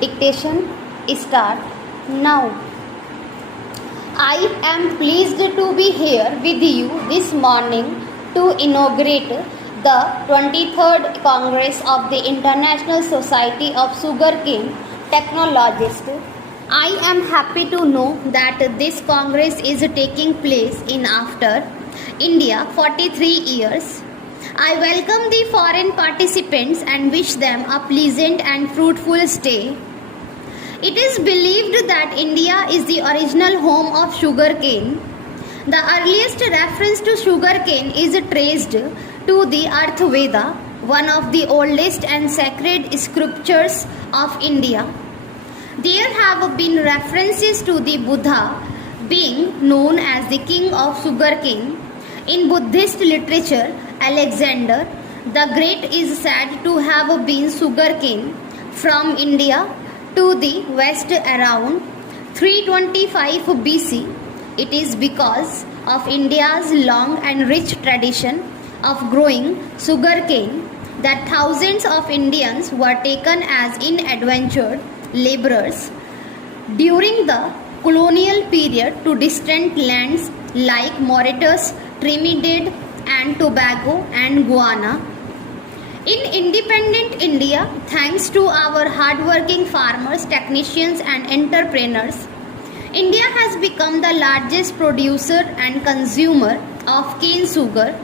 Dictation start now. I am pleased to be here with you this morning to inaugurate the 23rd Congress of the International Society of Sugarcane Technologists. I am happy to know that this Congress is taking place in after India 43 years. I welcome the foreign participants and wish them a pleasant and fruitful stay. It is believed that India is the original home of sugarcane. The earliest reference to sugarcane is traced to the Earth Veda, one of the oldest and sacred scriptures of India. There have been references to the Buddha being known as the king of sugarcane. In Buddhist literature, Alexander the Great is said to have been sugarcane from India to the west around 325 BC. It is because of India's long and rich tradition of growing sugarcane that thousands of Indians were taken as indentured laborers during the colonial period to distant lands like Mauritius, Trinidad and Tobago and Guyana. In independent India, thanks to our hardworking farmers, technicians and entrepreneurs, India has become the largest producer and consumer of cane sugar.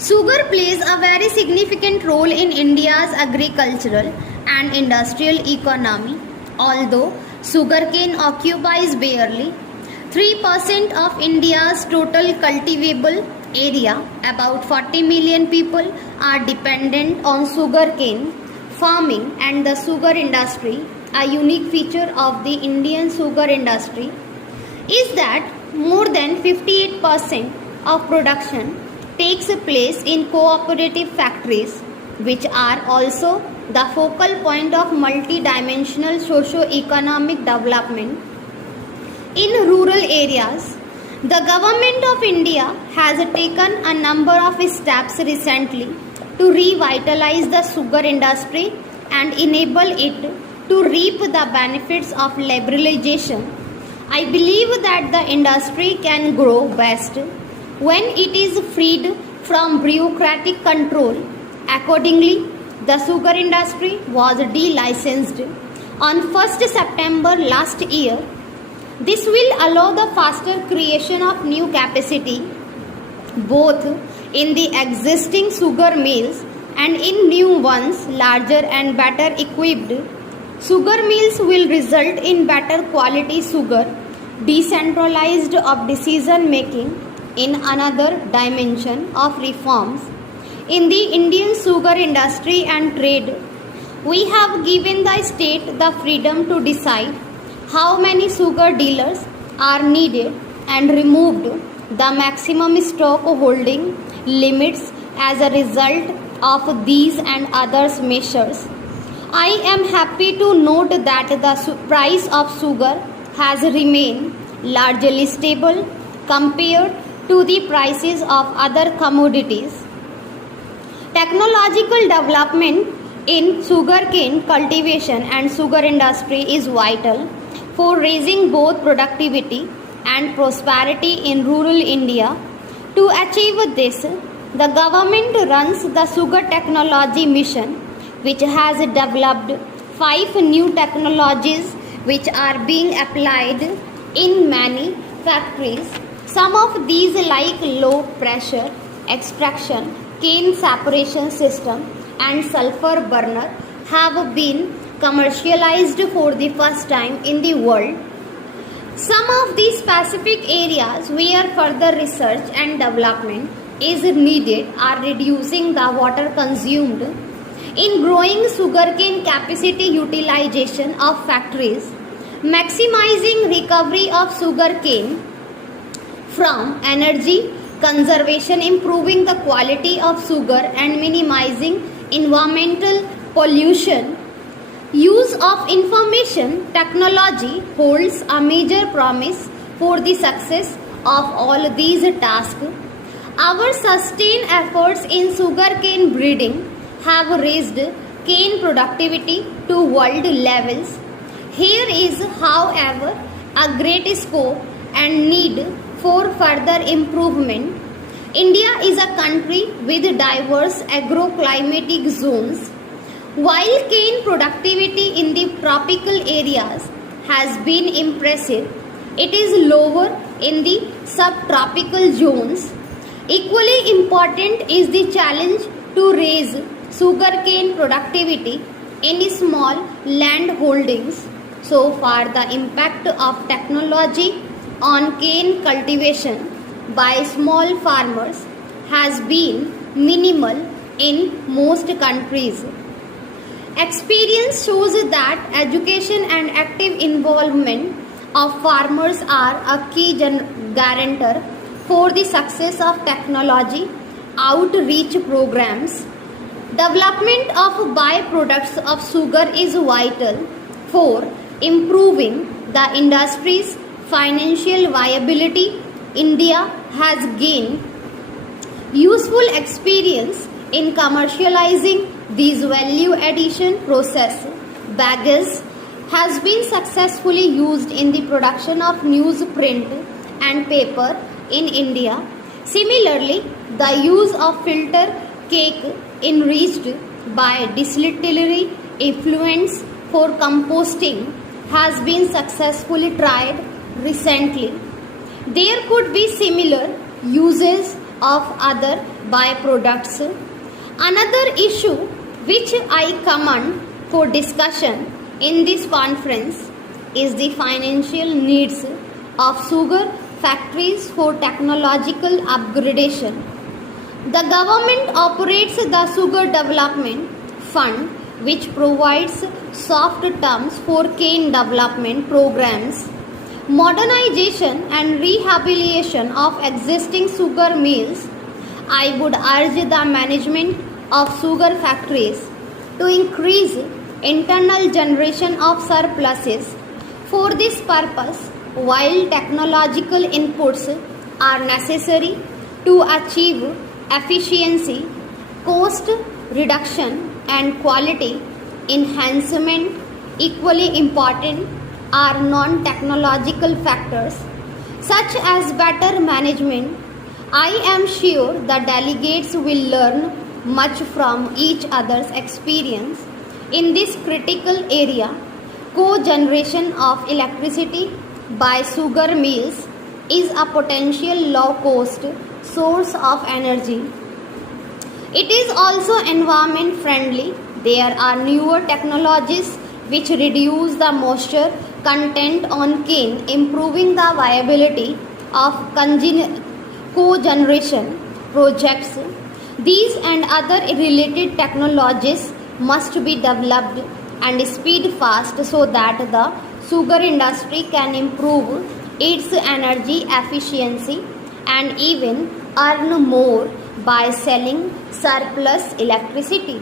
Sugar plays a very significant role in India's agricultural and industrial economy. Although sugarcane occupies barely 3% of India's total cultivable area, about 40 million people are dependent on sugarcane farming and the sugar industry. A unique feature of the Indian sugar industry is that more than 58% of production takes place in cooperative factories, which are also the focal point of multi-dimensional socio-economic development. In rural areas, the Government of India has taken a number of steps recently to revitalize the sugar industry and enable it to reap the benefits of liberalization. I believe that the industry can grow best when it is freed from bureaucratic control. Accordingly, the sugar industry was delicensed on 1st September last year. This will allow the faster creation of new capacity both in the existing sugar mills and in new ones, larger and better equipped. Sugar mills will result in better quality sugar, decentralized of decision making in another dimension of reforms. In the Indian sugar industry and trade, we have given the state the freedom to decide how many sugar dealers are needed and removed the maximum stock holding limits as a result of these and others measures. I am happy to note that the price of sugar has remained largely stable compared to the prices of other commodities. Technological development in sugarcane cultivation and sugar industry is vital for raising both productivity and prosperity in rural India. To achieve this, the government runs the Sugar Technology Mission, which has developed 5 new technologies which are being applied in many factories. Some of these, like low pressure extraction, cane separation system and sulfur burner, have been commercialized for the first time in the world. Some of the specific areas where further research and development is needed are reducing the water consumed in growing sugarcane capacity utilization of factories, maximizing recovery of sugarcane from energy conservation, improving the quality of sugar and minimizing environmental pollution. Use of information technology holds a major promise for the success of all these tasks. Our sustained efforts in sugarcane breeding have raised cane productivity to world levels. Here is, however, a great scope and need for further improvement. India is a country with diverse agroclimatic zones. While cane productivity in the tropical areas has been impressive, it is lower in the subtropical zones. Equally important is the challenge to raise sugarcane productivity in small land holdings. So far, the impact of technology on cane cultivation by small farmers has been minimal in most countries. Experience shows that education and active involvement of farmers are a key guarantor for the success of technology outreach programs. Development of byproducts of sugar is vital for improving the industry's financial viability. India has gained useful experience in commercializing these value addition process. Bagasse has been successfully used in the production of newsprint and paper in India. Similarly, the use of filter cake enriched by distillery effluents for composting has been successfully tried recently. There could be similar uses of other byproducts. Another issue which I commend for discussion in this conference is the financial needs of sugar factories for technological upgradation. The government operates the Sugar Development Fund, which provides soft terms for cane development programs, modernization and rehabilitation of existing sugar mills. I would urge the management of sugar factories to increase internal generation of surpluses. For this purpose, while technological inputs are necessary to achieve efficiency, cost reduction and quality enhancement, equally important are non-technological factors such as better management. I am sure the delegates will learn much from each other's experience in this critical area. Co-generation of electricity by sugar mills is a potential low-cost source of energy. It is also environment friendly. There are newer technologies which reduce the moisture content on cane, improving the viability of cogeneration projects. These and other related technologies must be developed and speed fast so that the sugar industry can improve its energy efficiency and even earn more by selling surplus electricity.